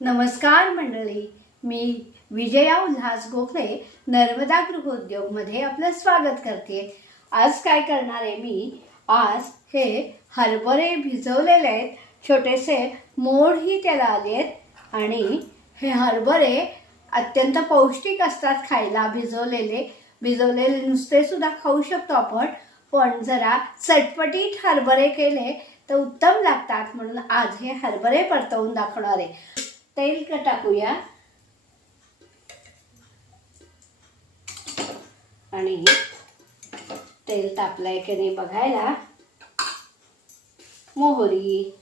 नमस्कार मंडळी, मी विजया उल्हास गोखले नर्मदा गृहोद्योगमध्ये आपलं स्वागत करते। आज काय करणार आहे मी, आज हे हरभरे भिजवलेले आहेत, छोटेसे मोडही त्याला आले आहेत आणि हे हरभरे अत्यंत पौष्टिक असतात खायला। भिजवलेले नुसते सुद्धा खाऊ शकतो आपण, पण जरा चटपटीत हरभरे केले तर उत्तम लागतात, म्हणून आज हे हरभरे परतवून दाखवणार आहे। तेल टाकूया आणि तेल तापलंय की नाही बघायला। मोहरी,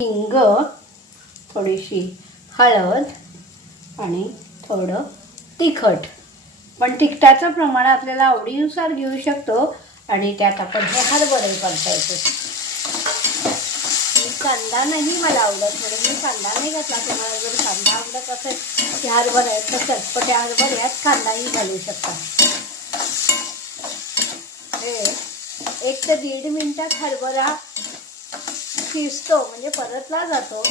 हिंग, थोडीशी हळद आणि थोडं तिखट, पण तिखटाचं प्रमाण आपल्याला आवडीनुसार घेऊ शकतो। आणि त्यात आपण हे हरभरे परतायचे। कांदा नाही मला आवडत म्हणून मी कांदा नाही घातला। तुम्हाला जर कांदा आवडत असेल की हरभरे आहेत तर चटपट्या हरभऱ्यात कांदाही घालू शकता। हे 1 ते 1.5 मिनिटात हरभरा शिजतो, म्हणजे परतला जातो,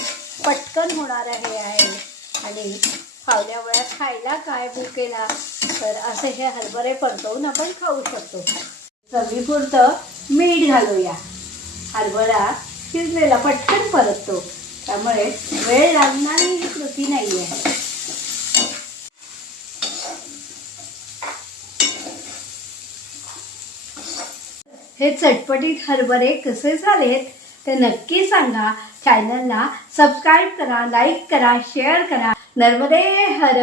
पटकन होणार हे आहे। आणि फावल्या वेळात खायला काय भुकेला तर असे हे हरभरे परतवून आपण खाऊ शकतो। चवीपुरतं मीठ घालूया। हरभरा शिजलेला पटकन परततो, त्यामुळे वेळ लागणारी ही कृती नाही आहे। हे चटपटीत हरभरे कसे झालेत ते नक्की सांगा। चॅनलला सबस्क्राईब करा, लाईक करा, शेअर करा। नर्मदे हर।